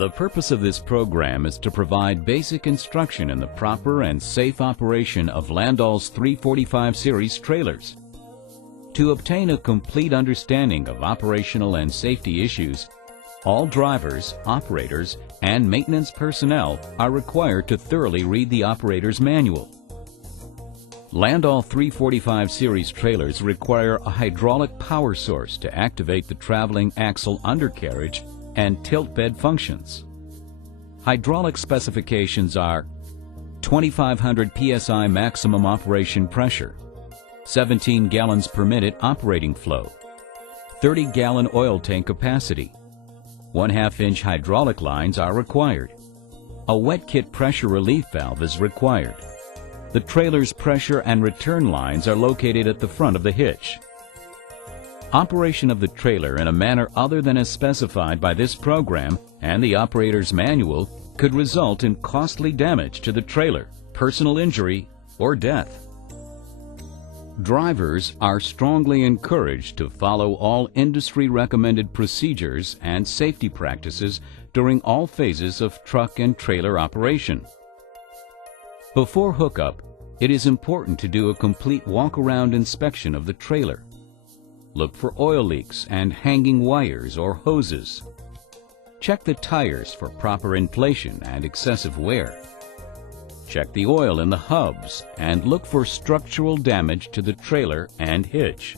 The purpose of this program is to provide basic instruction in the proper and safe operation of Landoll's 345 series trailers. To obtain a complete understanding of operational and safety issues, all drivers, operators, and maintenance personnel are required to thoroughly read the operator's manual. Landoll 345 series trailers require a hydraulic power source to activate the traveling axle undercarriage and tilt bed functions. Hydraulic specifications are 2,500 psi maximum operation pressure, 17 gallons per minute operating flow, 30-gallon oil tank capacity. 1/2-inch hydraulic lines are required. A wet kit pressure relief valve is required. The trailer's pressure and return lines are located at the front of the hitch. Operation of the trailer in a manner other than as specified by this program and the operator's manual could result in costly damage to the trailer, personal injury, or death. Drivers are strongly encouraged to follow all industry-recommended procedures and safety practices during all phases of truck and trailer operation. Before hookup, it is important to do a complete walk-around inspection of the trailer. Look for oil leaks and hanging wires or hoses. Check the tires for proper inflation and excessive wear. Check the oil in the hubs and look for structural damage to the trailer and hitch.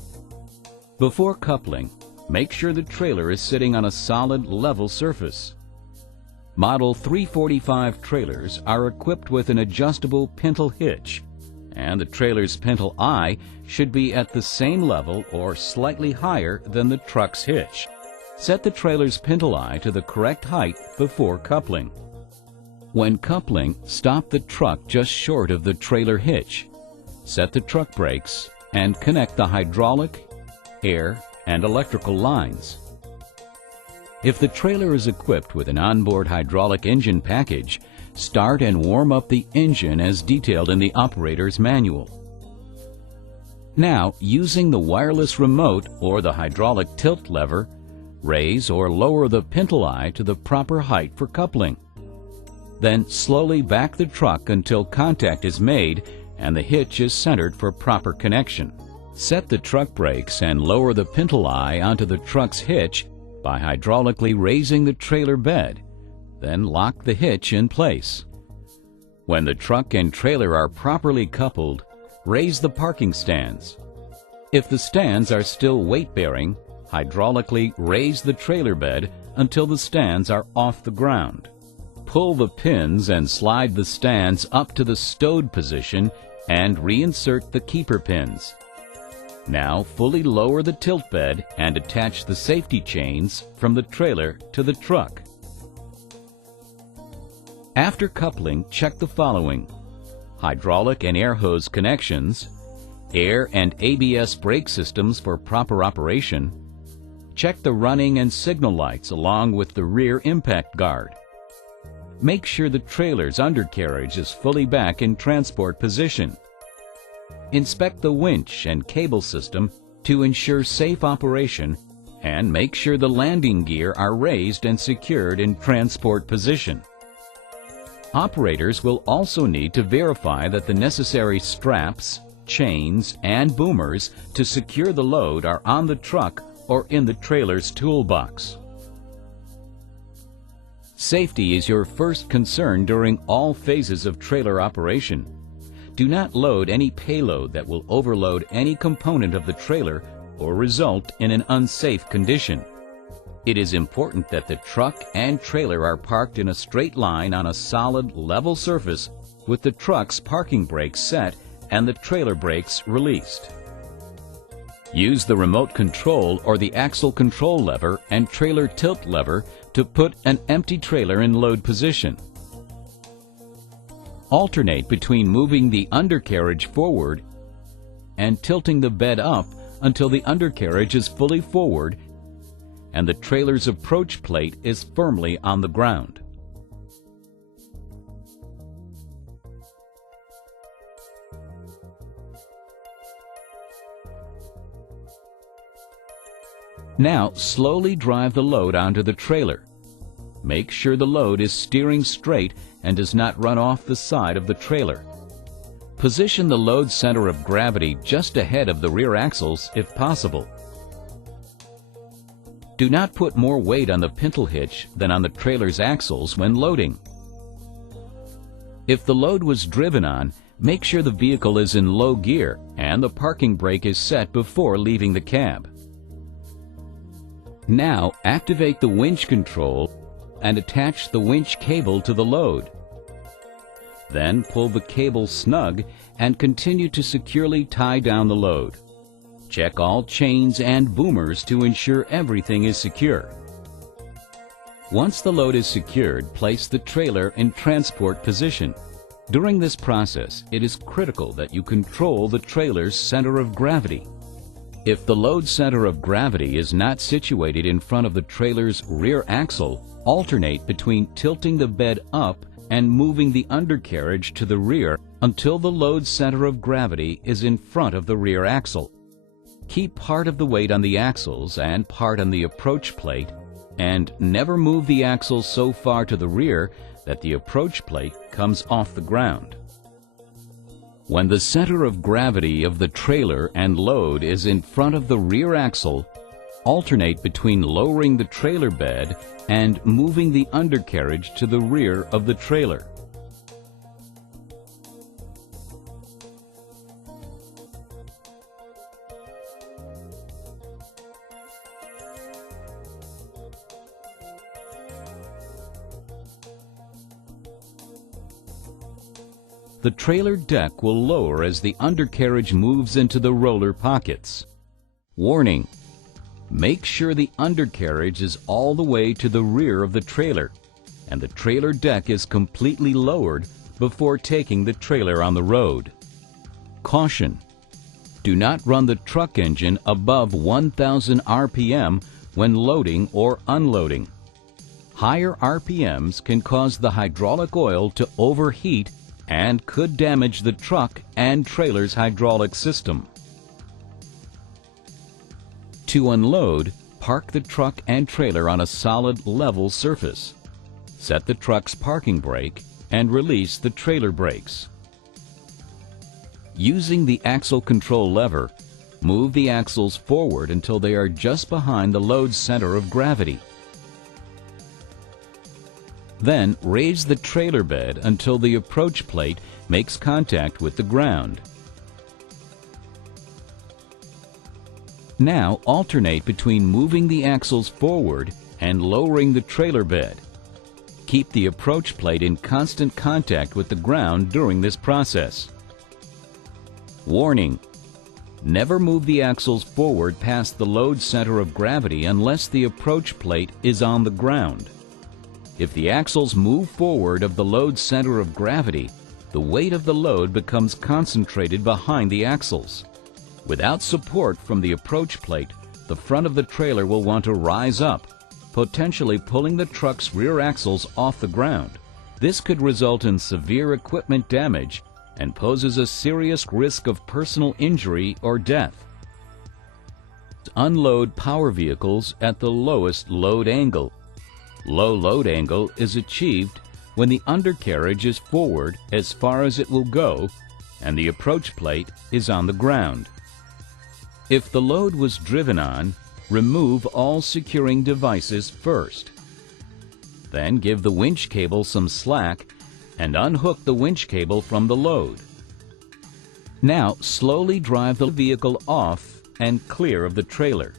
Before coupling, make sure the trailer is sitting on a solid, level surface. Model 345 trailers are equipped with an adjustable pintle hitch, and the trailer's pintle eye should be at the same level or slightly higher than the truck's hitch. Set the trailer's pintle eye to the correct height before coupling. When coupling, stop the truck just short of the trailer hitch. Set the truck brakes and connect the hydraulic, air, and electrical lines. If the trailer is equipped with an onboard hydraulic engine package, start and warm up the engine as detailed in the operator's manual. Now, using the wireless remote or the hydraulic tilt lever, raise or lower the pintle eye to the proper height for coupling. Then slowly back the truck until contact is made and the hitch is centered for proper connection. Set the truck brakes and lower the pintle eye onto the truck's hitch by hydraulically raising the trailer bed. Then lock the hitch in place. When the truck and trailer are properly coupled, raise the parking stands. If the stands are still weight-bearing, hydraulically raise the trailer bed until the stands are off the ground. Pull the pins and slide the stands up to the stowed position and reinsert the keeper pins. Now fully lower the tilt bed and attach the safety chains from the trailer to the truck. After coupling, check the following: hydraulic and air hose connections, air and ABS brake systems for proper operation. Check the running and signal lights along with the rear impact guard. Make sure the trailer's undercarriage is fully back in transport position. Inspect the winch and cable system to ensure safe operation, and make sure the landing gear are raised and secured in transport position. Operators will also need to verify that the necessary straps, chains, and boomers to secure the load are on the truck or in the trailer's toolbox. Safety is your first concern during all phases of trailer operation. Do not load any payload that will overload any component of the trailer or result in an unsafe condition. It is important that the truck and trailer are parked in a straight line on a solid, level surface with the truck's parking brakes set and the trailer brakes released. Use the remote control or the axle control lever and trailer tilt lever to put an empty trailer in load position. Alternate between moving the undercarriage forward and tilting the bed up until the undercarriage is fully forward and the trailer's approach plate is firmly on the ground. Now slowly drive the load onto the trailer. make sure the load is steering straight and does not run off the side of the trailer. Position the load center of gravity just ahead of the rear axles if possible. Do not put more weight on the pintle hitch than on the trailer's axles when loading. If the load was driven on, make sure the vehicle is in low gear and the parking brake is set before leaving the cab. Now activate the winch control and attach the winch cable to the load. Then pull the cable snug and continue to securely tie down the load. Check all chains and boomers to ensure everything is secure. Once the load is secured, place the trailer in transport position. During this process, it is critical that you control the trailer's center of gravity. If the load center of gravity is not situated in front of the trailer's rear axle, alternate between tilting the bed up and moving the undercarriage to the rear until the load center of gravity is in front of the rear axle. Keep part of the weight on the axles and part on the approach plate, and never move the axles so far to the rear that the approach plate comes off the ground. When the center of gravity of the trailer and load is in front of the rear axle, alternate between lowering the trailer bed and moving the undercarriage to the rear of the trailer. The trailer deck will lower as the undercarriage moves into the roller pockets. Warning: make sure the undercarriage is all the way to the rear of the trailer and the trailer deck is completely lowered before taking the trailer on the road. Caution: do not run the truck engine above 1000 RPM when loading or unloading. Higher RPMs can cause the hydraulic oil to overheat and could damage the truck and trailer's hydraulic system. To unload, park the truck and trailer on a solid, level surface. Set the truck's parking brake and release the trailer brakes. Using the axle control lever, move the axles forward until they are just behind the load center of gravity. Then raise the trailer bed until the approach plate makes contact with the ground. Now alternate between moving the axles forward and lowering the trailer bed. Keep the approach plate in constant contact with the ground during this process. Warning: never move the axles forward past the load center of gravity unless the approach plate is on the ground. If the axles move forward of the load center of gravity, the weight of the load becomes concentrated behind the axles. Without support from the approach plate, the front of the trailer will want to rise up, potentially pulling the truck's rear axles off the ground. This could result in severe equipment damage and poses a serious risk of personal injury or death. Unload power vehicles at the lowest load angle. Low load angle is achieved when the undercarriage is forward as far as it will go and the approach plate is on the ground. If the load was driven on, remove all securing devices first. Then give the winch cable some slack and unhook the winch cable from the load. Now slowly drive the vehicle off and clear of the trailer.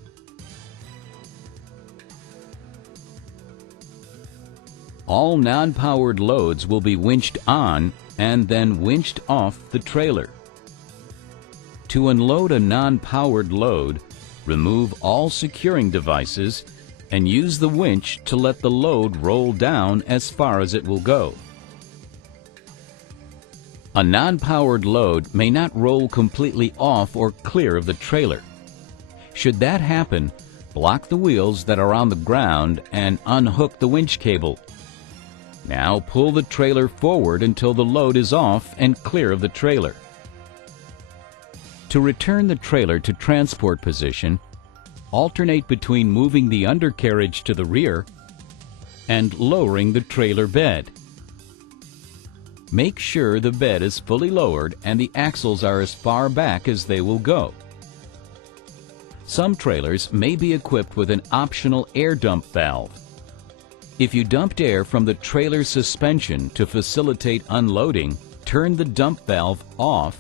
All non-powered loads will be winched on and then winched off the trailer. To unload a non-powered load, remove all securing devices and use the winch to let the load roll down as far as it will go. A non-powered load may not roll completely off or clear of the trailer. Should that happen, block the wheels that are on the ground and unhook the winch cable. Now pull the trailer forward until the load is off and clear of the trailer. To return the trailer to transport position, alternate between moving the undercarriage to the rear and lowering the trailer bed. Make sure the bed is fully lowered and the axles are as far back as they will go. Some trailers may be equipped with an optional air dump valve. If you dumped air from the trailer suspension to facilitate unloading, turn the dump valve off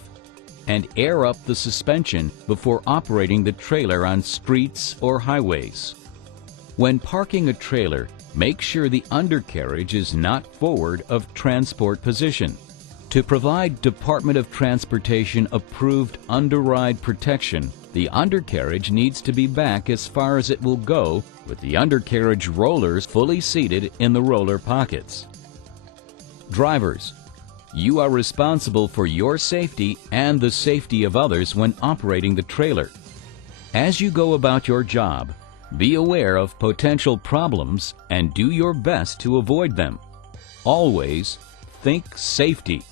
and air up the suspension before operating the trailer on streets or highways. When parking a trailer, make sure the undercarriage is not forward of transport position. To provide Department of Transportation approved underride protection, the undercarriage needs to be back as far as it will go, with the undercarriage rollers fully seated in the roller pockets. Drivers, you are responsible for your safety and the safety of others when operating the trailer. As you go about your job, be aware of potential problems and do your best to avoid them. Always think safety.